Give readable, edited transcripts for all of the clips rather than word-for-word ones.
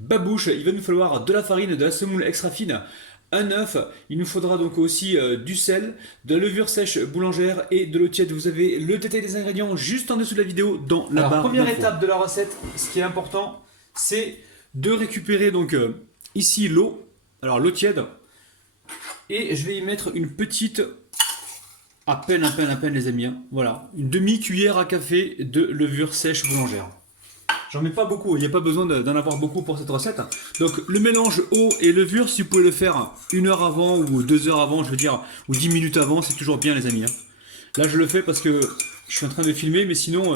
babouche, il va nous falloir de la farine, de la semoule extra fine, un œuf, il nous faudra donc aussi du sel, de la levure sèche boulangère et de l'eau tiède. Vous avez le détail des ingrédients juste en dessous de la vidéo dans la barre. Première étape de la recette, ce qui est important, c'est de récupérer donc ici l'eau, alors l'eau tiède, et je vais y mettre une petite, à peine les amis, hein. Voilà, une demi-cuillère à café de levure sèche boulangère. J'en mets pas beaucoup, il n'y a pas besoin d'en avoir beaucoup pour cette recette. Donc le mélange eau et levure, si vous pouvez le faire 1 heure avant ou 2 heures avant, je veux dire, ou 10 minutes avant, c'est toujours bien les amis, hein. Là je le fais parce que je suis en train de filmer, mais sinon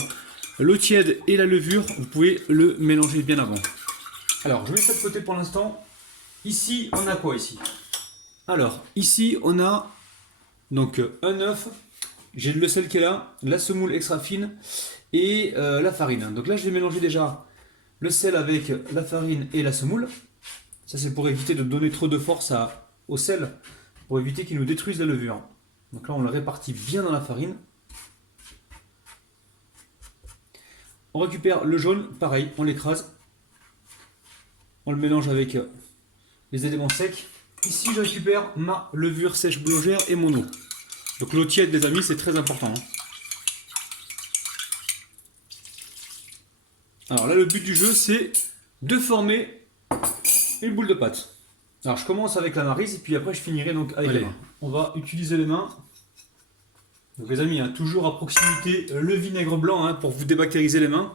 l'eau tiède et la levure, vous pouvez le mélanger bien avant. Alors je mets ça de côté pour l'instant. Ici on a quoi ici? Alors ici on a donc un œuf, j'ai le sel qui est là, la semoule extra fine et la farine. Donc là je vais mélanger déjà le sel avec la farine et la semoule. Ça c'est pour éviter de donner trop de force au sel, pour éviter qu'il nous détruise la levure. Donc là on le répartit bien dans la farine. On récupère le jaune, pareil, on l'écrase. On le mélange avec les éléments secs. Ici je récupère ma levure sèche boulangère et mon eau. Donc l'eau tiède les amis c'est très important, hein. Alors là le but du jeu c'est de former une boule de pâte. Alors je commence avec la maryse et puis après je finirai donc avec les mains. On va utiliser les mains. Donc les amis, hein, toujours à proximité le vinaigre blanc, hein, pour vous débactériser les mains.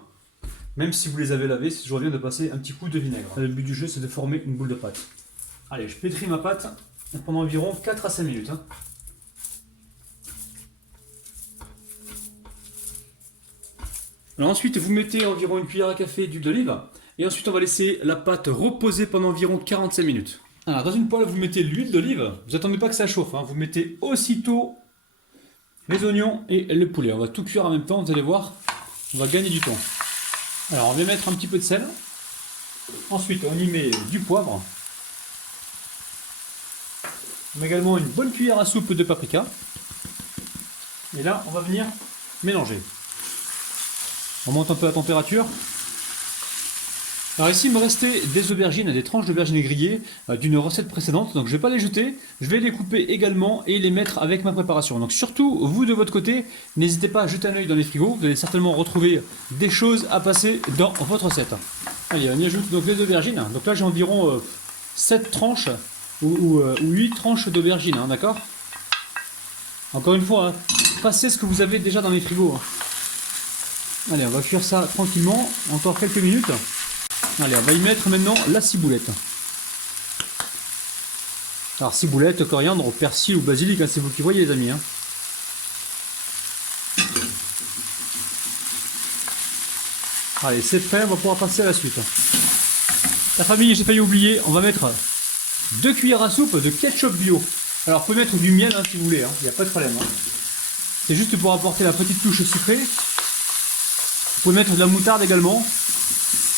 Même si vous les avez lavées, c'est toujours bien de passer un petit coup de vinaigre. Le but du jeu c'est de former une boule de pâte. Allez, je pétris ma pâte pendant environ 4 à 5 minutes. Hein. Alors ensuite, vous mettez environ 1 cuillère à café d'huile d'olive. Et ensuite, on va laisser la pâte reposer pendant environ 45 minutes. Alors, dans une poêle, vous mettez l'huile d'olive. Vous n'attendez pas que ça chauffe, hein. Vous mettez aussitôt les oignons et le poulet. On va tout cuire en même temps, vous allez voir. On va gagner du temps. Alors, on va mettre un petit peu de sel. Ensuite, on y met du poivre. On met également une bonne cuillère à soupe de paprika. Et là, on va venir mélanger. On monte un peu la température. Alors ici, il me restait des aubergines, des tranches d'aubergines grillées d'une recette précédente. Donc je ne vais pas les jeter, je vais les couper également et les mettre avec ma préparation. Donc surtout, vous de votre côté, n'hésitez pas à jeter un œil dans les frigos. Vous allez certainement retrouver des choses à passer dans votre recette. Allez, on y ajoute donc les aubergines. Donc là, j'ai environ 7 tranches ou 8 tranches d'aubergines, hein, d'accord? Encore une fois, hein, passez ce que vous avez déjà dans les frigos, hein. Allez, on va cuire ça tranquillement, encore quelques minutes. Allez, on va y mettre maintenant la ciboulette. Alors ciboulette, coriandre, persil ou basilic, hein, c'est vous qui voyez les amis, hein. Allez, c'est prêt, on va pouvoir passer à la suite. La famille, j'ai failli oublier, on va mettre 2 cuillères à soupe de ketchup bio. Alors vous pouvez mettre du miel, hein, si vous voulez, il n'y a pas de problème, hein. C'est juste pour apporter la petite touche sucrée. Vous pouvez mettre de la moutarde également.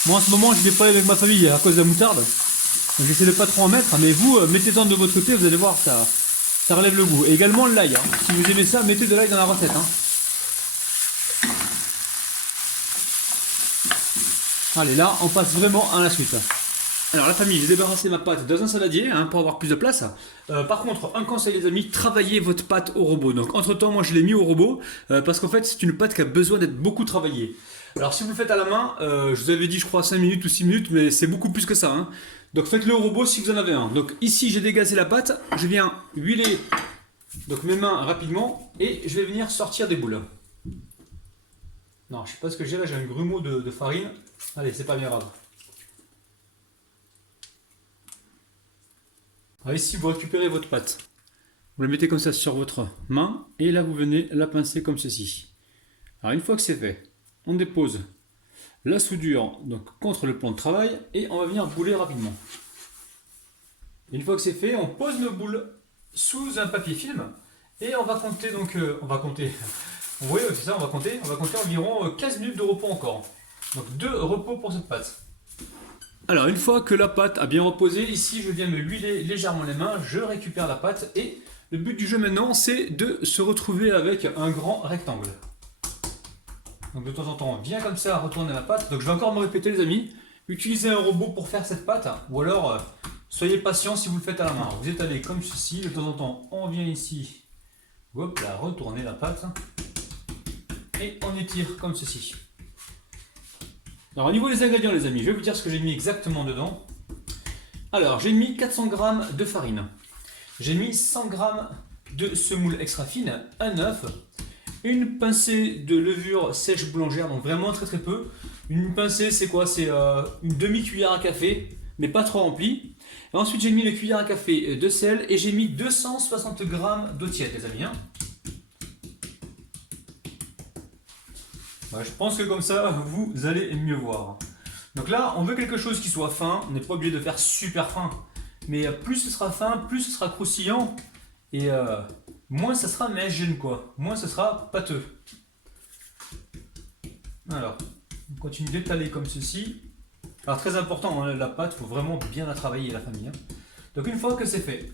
Moi en ce moment j'ai des problèmes avec ma famille à cause de la moutarde. Donc j'essaie de pas trop en mettre, mais vous mettez-en de votre côté, vous allez voir, ça relève le goût. Et également l'ail, hein. Si vous aimez ça, mettez de l'ail dans la recette, hein. Allez, là on passe vraiment à la suite. Alors la famille, j'ai débarrassé ma pâte dans un saladier, hein, pour avoir plus de place. Par contre, un conseil les amis, travaillez votre pâte au robot. Donc entre temps, moi je l'ai mis au robot parce qu'en fait c'est une pâte qui a besoin d'être beaucoup travaillée. Alors si vous le faites à la main, je vous avais dit je crois 5 minutes ou 6 minutes, mais c'est beaucoup plus que ça, hein. Donc faites-le au robot si vous en avez un. Donc ici j'ai dégazé la pâte, je viens huiler donc mes mains rapidement et je vais venir sortir des boules. Non, je sais pas ce que j'ai là, j'ai un grumeau de farine. Allez, c'est pas bien grave. Alors ici, vous récupérez votre pâte. Vous la mettez comme ça sur votre main et là, vous venez la pincer comme ceci. Alors une fois que c'est fait, on dépose la soudure donc, contre le plan de travail et on va venir bouler rapidement. Une fois que c'est fait, on pose nos boules sous un papier film et on va compter donc, vous voyez, c'est ça, on va compter environ 15 minutes de repos encore. Donc 2 repos pour cette pâte. Alors une fois que la pâte a bien reposé, ici je viens me huiler légèrement les mains, je récupère la pâte et le but du jeu maintenant c'est de se retrouver avec un grand rectangle. Donc de temps en temps on vient comme ça retourner la pâte, donc je vais encore me répéter les amis, utilisez un robot pour faire cette pâte, ou alors soyez patient si vous le faites à la main. Vous étalez comme ceci, de temps en temps on vient ici, hop là, retourner la pâte, et on étire comme ceci. Alors au niveau des ingrédients les amis, je vais vous dire ce que j'ai mis exactement dedans. Alors j'ai mis 400 g de farine, j'ai mis 100 g de semoule extra fine, un œuf, une pincée de levure sèche boulangère, donc vraiment très très peu. Une pincée c'est quoi? C'est une demi-cuillère à café, mais pas trop remplie. Et ensuite j'ai mis une cuillère à café de sel et j'ai mis 260 g d'eau tiède les amis. Je pense que comme ça vous allez mieux voir. Donc là on veut quelque chose qui soit fin, on n'est pas obligé de faire super fin. Mais plus ce sera fin, plus ce sera croustillant. Et moins ça sera mèche quoi, moins ce sera pâteux. Alors, on continue d'étaler comme ceci. Alors très important, hein, la pâte, il faut vraiment bien la travailler la famille. Donc une fois que c'est fait,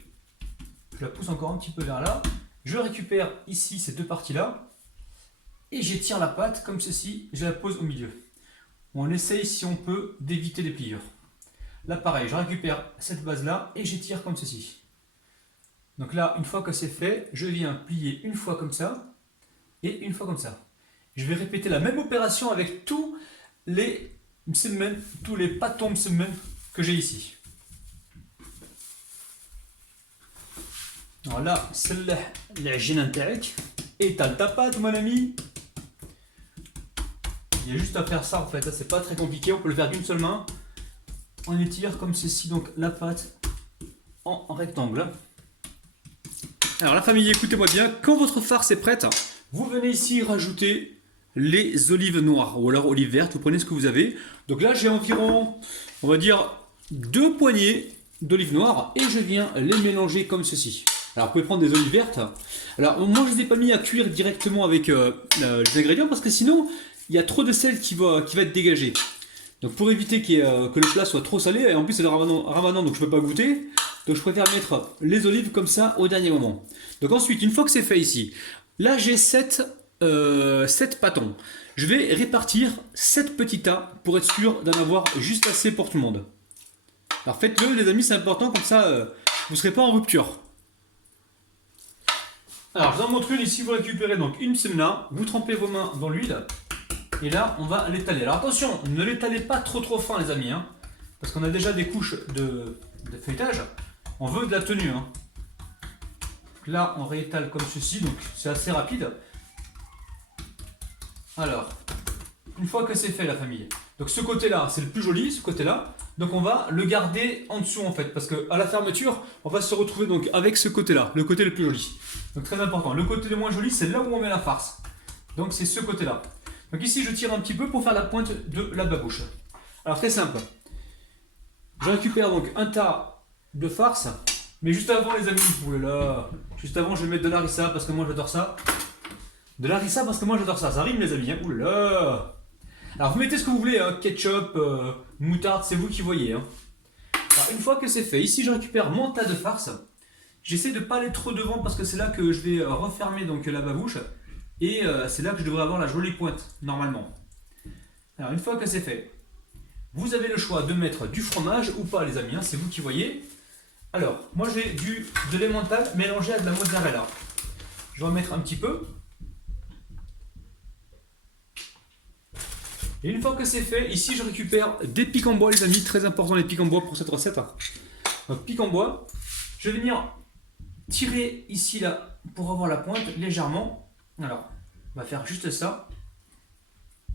je la pousse encore un petit peu vers là. Je récupère ici ces deux parties là. Et j'étire la pâte comme ceci, je la pose au milieu. On essaye si on peut d'éviter les pliures. Là pareil, je récupère cette base là et j'étire comme ceci. Donc là, une fois que c'est fait, je viens plier une fois comme ça et une fois comme ça. Je vais répéter la même opération avec tous les msemen, tous les pâtons msemen que j'ai ici. Alors là, celle-là, la gêne تاعك, étale ta pâte mon ami. Il y a juste à faire ça en fait, c'est pas très compliqué, on peut le faire d'une seule main. On étire comme ceci donc la pâte en rectangle. Alors la famille, écoutez-moi bien, quand votre farce est prête, vous venez ici rajouter les olives noires ou alors olives vertes, vous prenez ce que vous avez. Donc là j'ai environ, on va dire, 2 poignées d'olives noires et je viens les mélanger comme ceci. Alors vous pouvez prendre des olives vertes. Alors moi je ne les ai pas mis à cuire directement avec les ingrédients parce que sinon il y a trop de sel qui va être dégagé. Donc pour éviter que le plat soit trop salé, et en plus c'est le ramadan donc je ne peux pas goûter, donc je préfère mettre les olives comme ça au dernier moment. Donc ensuite, une fois que c'est fait ici, là j'ai 7 pâtons. Je vais répartir 7 petits tas pour être sûr d'en avoir juste assez pour tout le monde. Alors faites-le les amis, c'est important, comme ça vous ne serez pas en rupture. Alors je vous en montre une ici, vous récupérez donc une semna, vous trempez vos mains dans l'huile. Et là, on va l'étaler. Alors attention, ne l'étalez pas trop fin les amis, hein, parce qu'on a déjà des couches de feuilletage. On veut de la tenue. Hein. Là, on réétale comme ceci, donc c'est assez rapide. Alors, une fois que c'est fait la famille, donc ce côté-là, c'est le plus joli, ce côté-là. Donc on va le garder en dessous en fait, parce qu'à la fermeture, on va se retrouver donc avec ce côté-là, le côté le plus joli. Donc très important. Le côté le moins joli, c'est là où on met la farce. Donc c'est ce côté-là. Donc ici, je tire un petit peu pour faire la pointe de la babouche. Alors très simple. Je récupère donc un tas de farce. Mais juste avant les amis, oulala, juste avant je vais mettre de l'harissa parce que moi j'adore ça. De l'harissa parce que moi j'adore ça. Ça rime les amis, hein. Oulala. Alors vous mettez ce que vous voulez, hein. Ketchup, moutarde, c'est vous qui voyez. Hein. Alors une fois que c'est fait, ici je récupère mon tas de farce. J'essaie de ne pas aller trop devant parce que c'est là que je vais refermer donc la babouche. Et c'est là que je devrais avoir la jolie pointe, normalement. Alors une fois que c'est fait, vous avez le choix de mettre du fromage ou pas les amis, hein, c'est vous qui voyez. Alors, moi j'ai de l'emmental mélangé à de la mozzarella. Je vais en mettre un petit peu. Et une fois que c'est fait, ici je récupère des pics en bois les amis, très important les pics en bois pour cette recette. Donc pics en bois, je vais venir tirer ici là pour avoir la pointe légèrement. Alors, on va faire juste ça.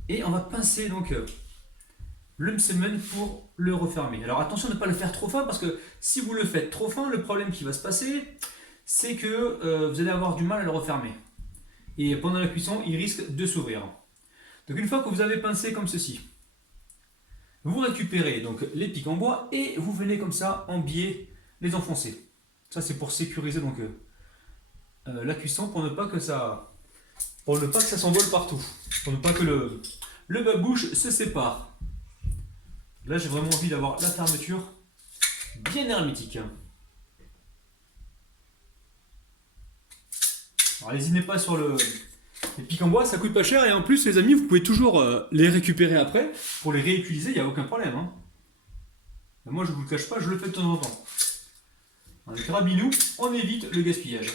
Et on va pincer donc le msemen pour le refermer. Alors attention de ne pas le faire trop fin parce que si vous le faites trop fin, le problème qui va se passer, c'est que vous allez avoir du mal à le refermer. Et pendant la cuisson, il risque de s'ouvrir. Donc une fois que vous avez pincé comme ceci, vous récupérez donc les pics en bois et vous venez comme ça en biais les enfoncer. Ça c'est pour sécuriser donc la cuisson pour ne pas que ça s'envole partout, pour ne pas que le babouche se sépare. Là j'ai vraiment envie d'avoir la fermeture bien hermétique. Alors n'hésitez pas sur les pics en bois, ça coûte pas cher et en plus les amis vous pouvez toujours les récupérer après pour les réutiliser, il n'y a aucun problème. Hein. Moi je vous le cache pas, je le fais de temps en temps. Avec Rabinou, on évite le gaspillage.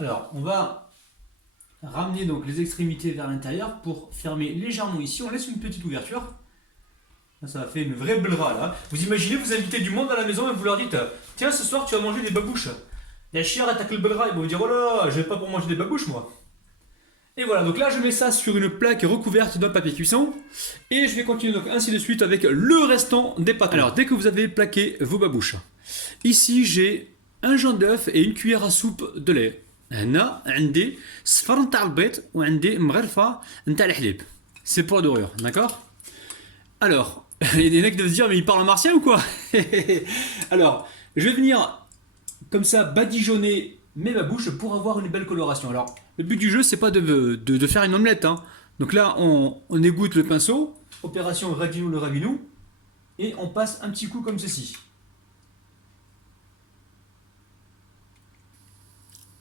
Alors, on va ramener donc les extrémités vers l'intérieur pour fermer légèrement ici. On laisse une petite ouverture. Là, ça a fait une vraie blra là. Vous imaginez, vous invitez du monde à la maison et vous leur dites tiens, ce soir tu vas manger des babouches. La chière attaque le blra, ils vont vous dire oh là, je vais pas pour manger des babouches moi. Et voilà, donc là je mets ça sur une plaque recouverte d'un papier cuisson. Et je vais continuer donc ainsi de suite avec le restant des pâtes. Alors, dès que vous avez plaqué vos babouches, ici j'ai un jaune d'œuf et une cuillère à soupe de lait. هنا عندي صفر نتاع البيض وعندي مغرفه نتاع الحليب. C'est pour la dorure, d'accord? Alors, il y a des mecs qui doivent se dire mais il parle en martien ou quoi? Alors, je vais venir comme ça badigeonner mes babouches pour avoir une belle coloration. Alors, le but du jeu c'est pas de faire une omelette, hein. Donc là on égoutte le pinceau, opération Rabinou le Rabinou, et on passe un petit coup comme ceci.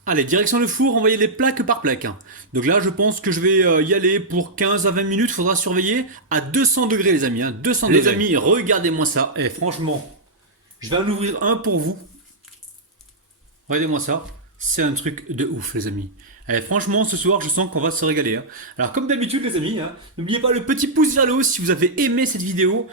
Allez, direction le four, on va y aller plaque par plaque. Donc là, je pense que je vais y aller pour 15 à 20 minutes. Il faudra surveiller à 200 degrés, les amis. 200 degrés. Les amis, regardez-moi ça. Et franchement, je vais en ouvrir un pour vous. Regardez-moi ça. C'est un truc de ouf, les amis. Allez, franchement, ce soir, je sens qu'on va se régaler. Alors, comme d'habitude, les amis, n'oubliez pas le petit pouce vers le haut si vous avez aimé cette vidéo.